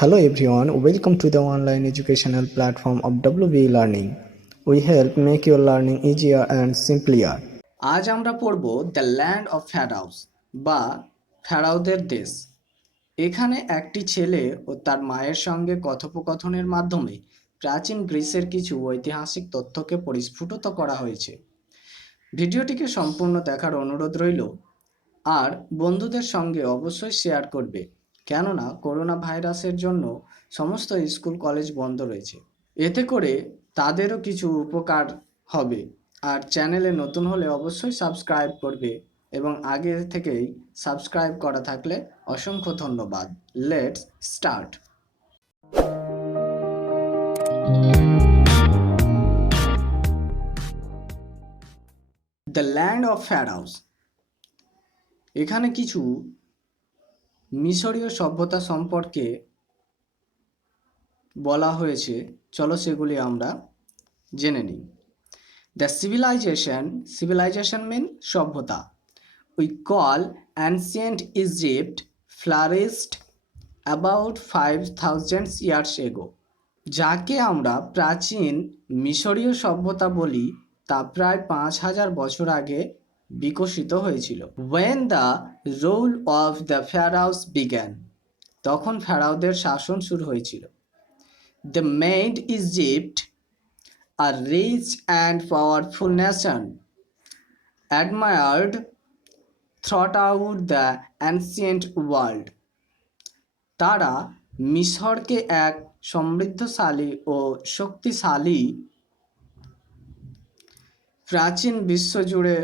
Hello everyone, welcome to the online educational platform of WB Learning. We help make your learning easier and simpler. আজ আমরা পড়ব the land of ফ্যারাওস বা ফেরাওদের দেশ। এখানে একটি ছেলে ও তার মায়ের সঙ্গে কথোপকথনের মাধ্যমে প্রাচীন গ্রিসের কিছু ঐতিহাসিক তথ্যকে পরিস্ফুট করা হয়েছে। ভিডিওটিকে সম্পূর্ণ দেখার অনুরোধ রইল, আর বন্ধুদের সঙ্গে অবশ্যই শেয়ার করবে, কেননা করোনা ভাইরাসের জন্য সমস্ত স্কুল কলেজ বন্ধ রয়েছে। এতে করে তাদেরও কিছু উপকার হবে। আর চ্যানেলে নতুন হলে অবশ্যই সাবস্ক্রাইব করবে, এবং আগে থেকেই সাবস্ক্রাইব করা থাকলে অসংখ্য ধন্যবাদ। Let's start. The land of pharaohs. এখানে কিছু মিশরীয় সভ্যতা সম্পর্কে বলা হয়েছে, চলো সেগুলি আমরা জেনে নিই। দ্য civilization mean সভ্যতা। We call ancient Egypt flourished about 5000 years ago. যাকে আমরা প্রাচীন মিশরীয় সভ্যতা বলি, তা প্রায় 5000 বছর আগে বিকশিত হয়েছিল। When the rule of the pharaohs began, তখন ফেরাওদের শাসন শুরু হয়েছিল। They made Egypt a rich and powerful nation, admired throughout the ancient world. তারা মিশরকে এক সমৃদ্ধশালী ও শক্তিশালী প্রাচীন বিশ্বজুড়ে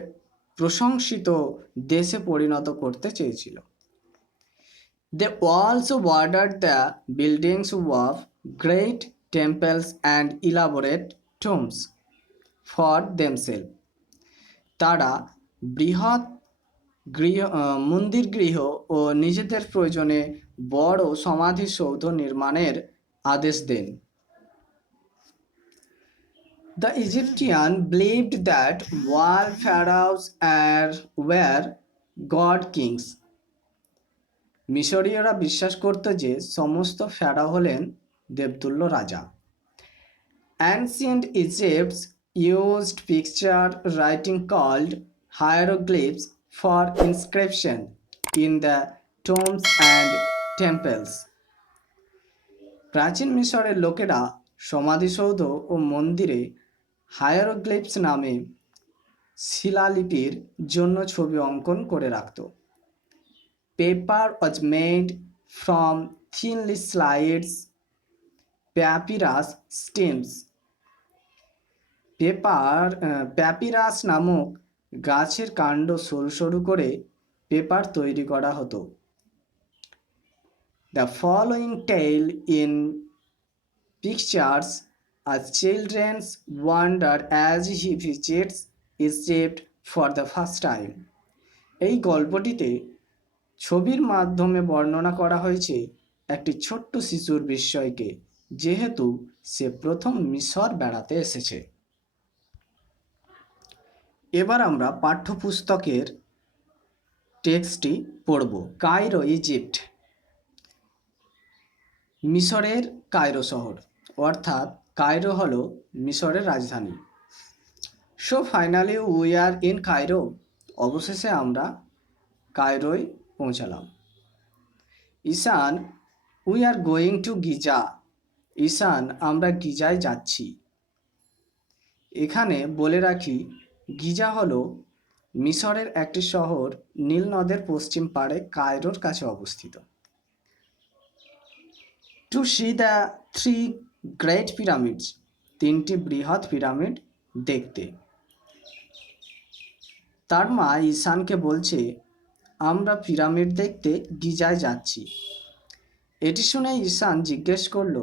প্রশংসিত দেশে পরিণত করতে চেয়েছিল। They also ordered the buildings of great temples and elaborate tombs for themselves. তারা বৃহৎ মন্দির গৃহ ও নিজেদের প্রয়োজনে বড় সমাধিসৌধ নির্মাণের আদেশ দেন। The Egyptian believed that all pharaohs were god kings. মিশরীয়রা বিশ্বাস করত যে সমস্ত ফেরাও হলেন দেবতুল্য রাজা। Ancient Egypt used picture writing called hieroglyphs for inscription in the tombs and temples. প্রাচীন মিশরের লোকেরা সমাধিসৌধ ও মন্দিরে হায়ারোগ্লিপস নামে শিলালিপির জন্য ছবি অঙ্কন করে রাখত। Paper was made from thinly sliced papyrus stems. Papyrus নামক গাছের কাণ্ড সরু সরু করে পেপার তৈরি করা হতো। The following tale in pictures a children's wonder as he visits Egypt for the first time. এই গল্পটিতে ছবির মাধ্যমে বর্ণনা করা হয়েছে একটি ছোট্ট শিশুর বিস্ময়কে, যেহেতু সে প্রথম মিশর বেড়াতে এসেছে। এবার আমরা পাঠ্যপুস্তকের টেক্সটটি পড়ব। Cairo, Egypt. মিশরের কায়রো শহর, অর্থাৎ কায়রো হলো মিশরের রাজধানী। So finally we are in Cairo. অবশেষে আমরা কায়রোয় পৌঁছালাম। Ishan, we are going to Giza. Ishan, আমরা গিজায় যাচ্ছি। এখানে বলে রাখি, গিজা হলো মিশরের একটি শহর, নীল নদের পশ্চিম পাড়ে কায়রোর কাছে অবস্থিত। To see the 3 great pyramids, 3টি বৃহৎ পিরামিড দেখতে। তার মা ঈশানকে বলছে, আমরা পিরামিড দেখতে গিজায় যাচ্ছি। এটি শুনে ঈশান জিজ্ঞেস করল,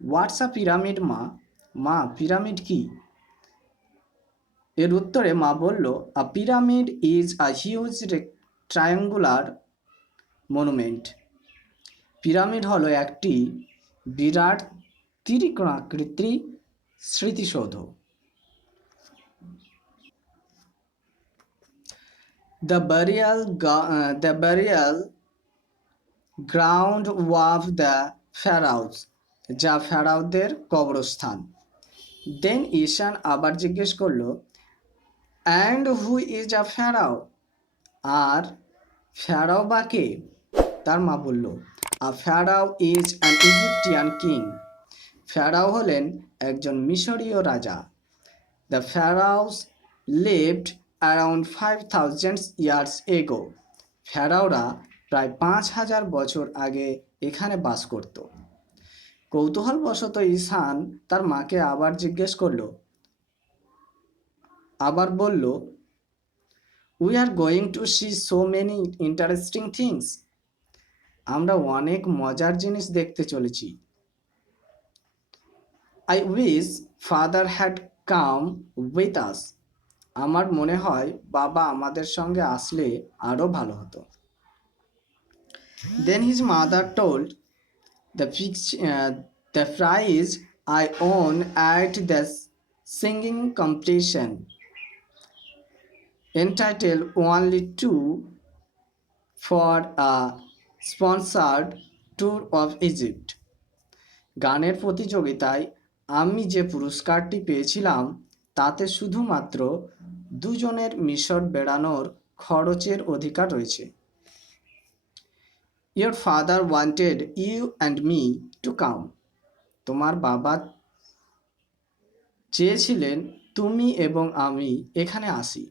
হোয়াটস আ পিরামিড মা? মা, পিরামিড কি? এর উত্তরে মা বলল, a pyramid is a huge triangular monument. Pyramid হলো একটি বিরাট ত্রিকোণাকৃতি স্মৃতিসৌধ। The burial ground of the ফেরাউস, যা ফেরাওদের কবরস্থান। দেন ঈশান আবার জিজ্ঞেস করলো, অ্যান্ড হু ইজ আ ফেরাও? আর ফেরাও বা কে? তার মা বলল, a pharaoh is an Egyptian king. Pharaoh হলেন একজন মিশরীয় রাজা। The pharaohs lived around 5000 years ago. ফেরাওরা প্রায় 5000 বছর আগে এখানে বাস করত। কৌতূহলবশত ঈশান তার মাকে আবার জিজ্ঞেস করলো, আবার বলল, we are going to see so many interesting things. আমরা অনেক মজার জিনিস দেখতে চলেছি। I wish father had come with us. আমার মনে হয় বাবা আমাদের সঙ্গে আসলে আরও ভালো হতো। Then his mother told the the prize I won at the singing competition, entitled only two for a sponsored tour of Egypt. গানের প্রতিযোগিতায় আমি যে পুরস্কারটি পেয়েছিলাম তাতে শুধুমাত্র দুজনের মিশর বেড়ানোর খরচের অধিকার রয়েছে। Your father wanted you and me to come. তোমার বাবা চেয়েছিলেন তুমি এবং আমি এখানে আসি।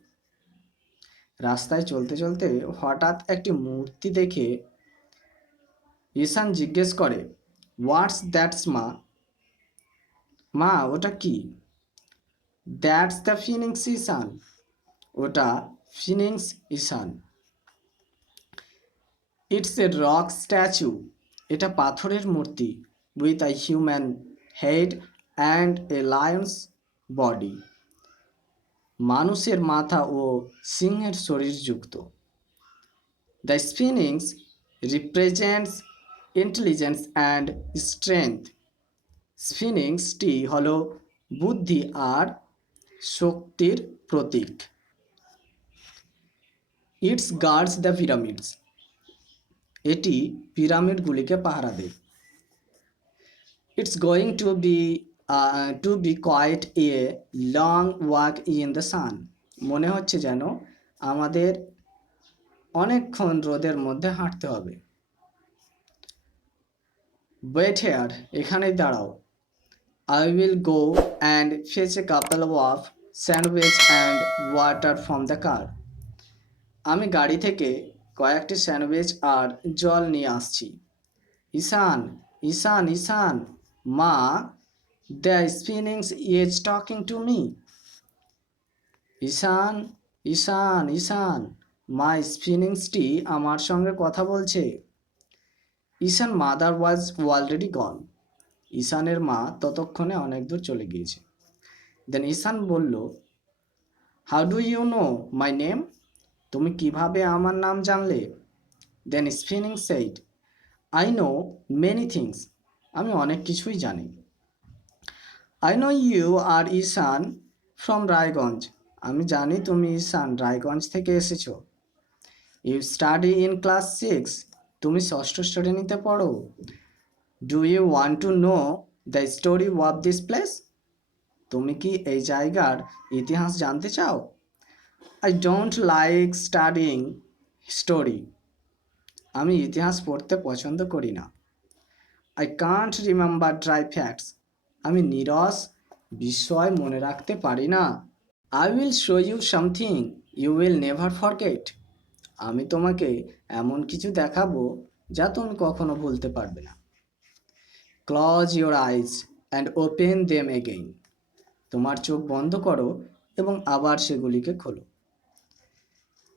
রাস্তায় চলতে চলতে হঠাৎ একটি মূর্তি দেখে ঈশান জিজ্ঞেস করে, হোয়াটস দ্যাটস মা? মা, ওটা কি? That's the sphinx Ishan. ওটা sphinx Ishan. It's a rock statue. এটা পাথরের মূর্তি, with a human head and a lion's body. মানুষের মাথা ও সিংহের শরীর যুক্ত। The sphinx represents intelligence and strength. স্ফিনিক্সটি হল বুদ্ধি আর শক্তির প্রতীক। It's guards the pyramids. এটি পিরামিডগুলিকে পাহারা দেয়। It's going to be quite a long walk in the sun. মনে হচ্ছে যেন আমাদের অনেকক্ষণ রোদের মধ্যে হাঁটতে হবে। ওয়েট হেয়ার, এখানেই দাঁড়াও। I will go and fetch A couple of sandwich and water from the car. আমি গাড়ি থেকে কয়েকটি স্যান্ডউইচ আর জল নিয়ে আসছি। ঈশান, ঈশান, ঈশান, মা, the sphinx is talking to me. Ishan, Ishan, Ishan, মা, স্পিনিংসটি আমার সঙ্গে কথা বলছে। Ishan mother was already gone. ঈশানের মা ততক্ষণে অনেক দূর চলে গিয়েছে। দেন ঈশান বলল, how do you know my name? তুমি কিভাবে আমার নাম জানলে? Then sphinx said, I know many things. আমি অনেক কিছুই জানি। I know you are Ishan from Raiganj. আমি জানি তুমি ঈশান রায়গঞ্জ থেকে এসেছো। You study in class 6। তুমি ষষ্ঠ শ্রেণীতে পড়ো। Do you want to know the story of this place? তুমি কি এই জায়গার ইতিহাস জানতে চাও? I don't like studying story. আমি ইতিহাস পড়তে পছন্দ করি না। I can't remember dry facts. আমি নিরস বিষয় মনে রাখতে পারি না। I will show you something you will never forget. আমি তোমাকে এমন কিছু দেখাবো যা তুমি কখনো ভুলতে পারবে না। Close your eyes and open them again. তোমার চোখ বন্ধ করো এবং আবার সেগুলিকে খোলো।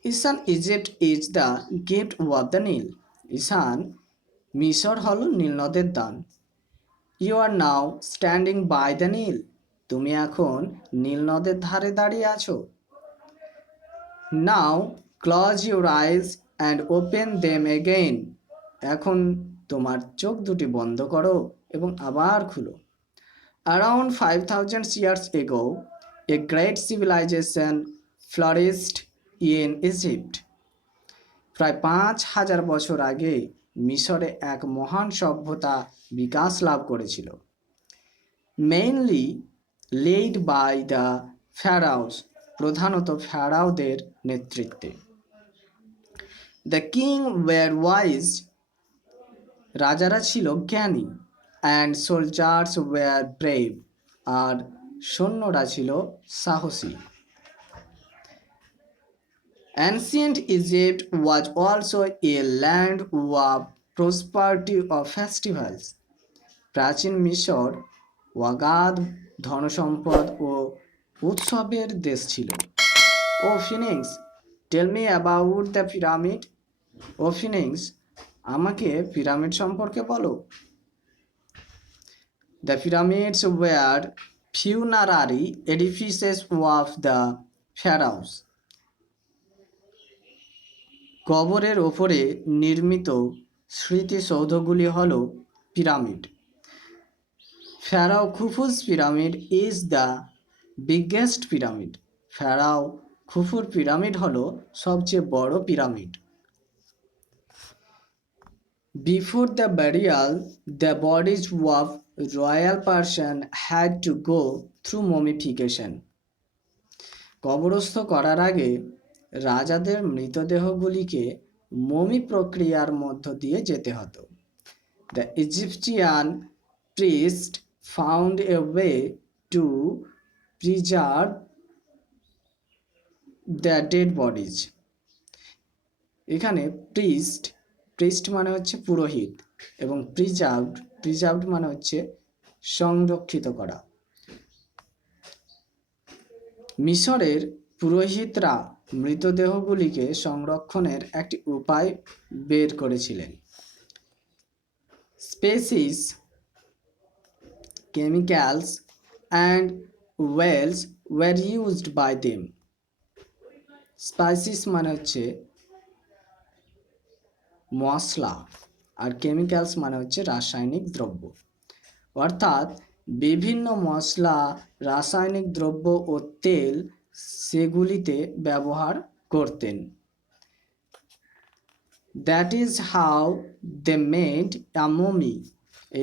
Ishan, Egypt is the gift of the Nile. Ishan, মিশর হল নীলনদের দান। You are now standing by the Nile. তুমি এখন নীলনদের ধারে দাঁড়িয়ে আছো। Now close your eyes and open them again. এখন তোমার চোখ দুটি বন্ধ করো এবং আবার খুলো। Around 5000 years ago, a great civilization flourished in Egypt. প্রায় 5000 বছর আগে মিশরে এক মহান সভ্যতা বিকাশ লাভ করেছিল, মেইনলি লেড বাই দ্য ফ্যারাওস, প্রধানত ফ্যারাওদের নেতৃত্বে। দ্য কিং ওয়ার ওয়াইজ, রাজারা ছিল জ্ঞানী, অ্যান্ড সোলজার্স ওয়ার ব্রেভ, আর সৈন্যরা ছিল সাহসী। Ancient Egypt was also a land of prosperity of festivals. প্রাচীন মিশর অগাধ ধনসম্পদ ও উৎসবের দেশ ছিল। Oh sphinx, tell me about the pyramid. ও ফিনিক্স, আমাকে পিরামিড সম্পর্কে বলো। The pyramids were funerary edifices of the pharaohs. কবরের ওপরে নির্মিত স্মৃতিসৌধগুলি হল pyramid. Pharaoh Khufu's pyramid is the biggest pyramid. Pharaoh খুফুর পিরামিড হল সবচেয়ে বড় pyramid. Before the burial, the bodies of royal person had to go through mummification. কবরস্থ করার আগে রাজাদের মৃতদেহগুলিকে মমি প্রক্রিয়ার মধ্য দিয়ে যেতে হতো। The Egyptian priest found a way to preserve the dead bodies. এখানে প্রিস্ট মানে হচ্ছে পুরোহিত, এবং প্রিজার্ভড মানে হচ্ছে সংরক্ষিত করা। মিশরের পুরোহিতরা মৃতদেহগুলিকে সংরক্ষণের একটি উপায় বের করেছিলেন। Spices, chemicals and oils were used by them. Spices মানে হচ্ছে মশলা, আর কেমিক্যালস মানে হচ্ছে রাসায়নিক দ্রব্য, অর্থাৎ বিভিন্ন মশলা, রাসায়নিক দ্রব্য ও তেল সেগুলিতে ব্যবহার করতেন। That is how they made a mummy.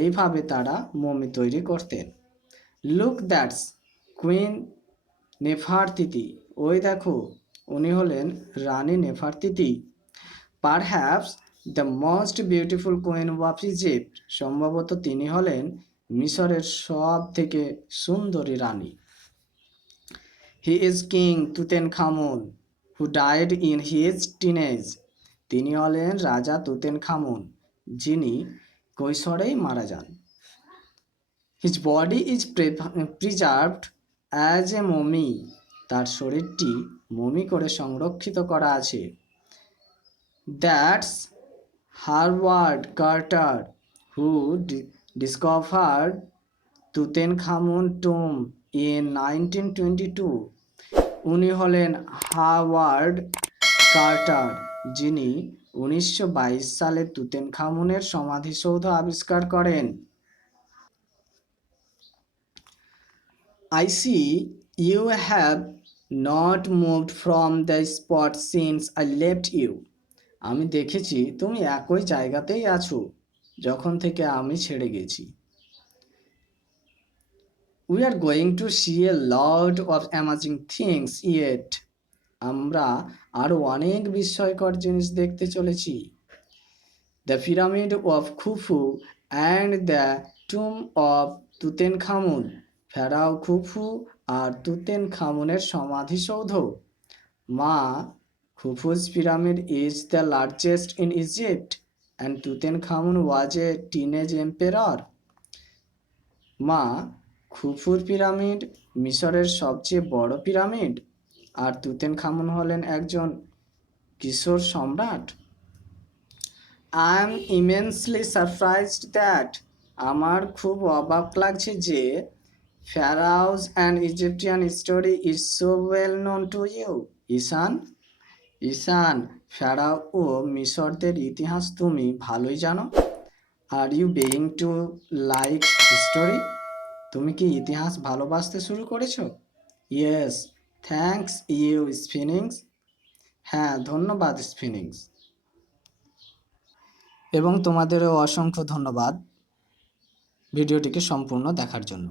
এইভাবে তারা মমি তৈরি করতেন। Look that's queen Nefertiti. ওই দেখো, উনি হলেন রানী Nefertiti. Perhaps the most beautiful queen of Egypt. সম্ভবত তিনি হলেন মিশরের সব থেকে সুন্দরী রানী। He is king Tutankhamun who died in his teenage. তিনি হলেন রাজা তুতেনখামুন, যিনি কৈশোরেই মারা যান। His body is preserved as a mummy. তার শরীরটি মমি করে সংরক্ষিত করা আছে। দ্যাটস হারওয়ার্ড কার্টার হু ডিসকভার্ড তুতেনখামুন টুম ইন 1922। উনি হলেন হাওয়ার্ড কার্টার, যিনি 1922 সালে তুতেনখামুনের সমাধিসৌধ আবিষ্কার করেন। I see you have not moved from the spot since I left you. আমি দেখেছি তুমি একই জায়গাতেই আছো যখন থেকে আমি ছেড়ে গেছি। We are going to see a lot of amazing things yet. আমরা আরো অনেক বিস্ময়কর জিনিস দেখতে চলেছি। The pyramid of Khufu and the tomb of Tutankhamun. Pharaoh Khufu আর তুতেনখামুনের সমাধিসৌধ। মা, Khufu's pyramid is the largest in Egypt and Tutankhamun was a teenage emperor. মা, খুফুর পিরামিড মিশরের সবচেয়ে বড় পিরামিড, আর তুতেনখামুন হলেন একজন কিশোর সম্রাট। I am immensely surprised that. আমার খুব অবাক লাগছে যে pharaohs and Egyptian story is so well known to you. Ishan, pharaoh ও মিশরদের ইতিহাস তুমি ভালোই জানো। Are you beginning to like history. তুমি কি ইতিহাস ভালোবাসতে শুরু করেছো? Yes, thanks you sphinx. হ্যাঁ, ধন্যবাদ স্ফিনিক্স। এবং তোমাদেরও অসংখ্য ধন্যবাদ ভিডিওটিকে সম্পূর্ণ দেখার জন্য।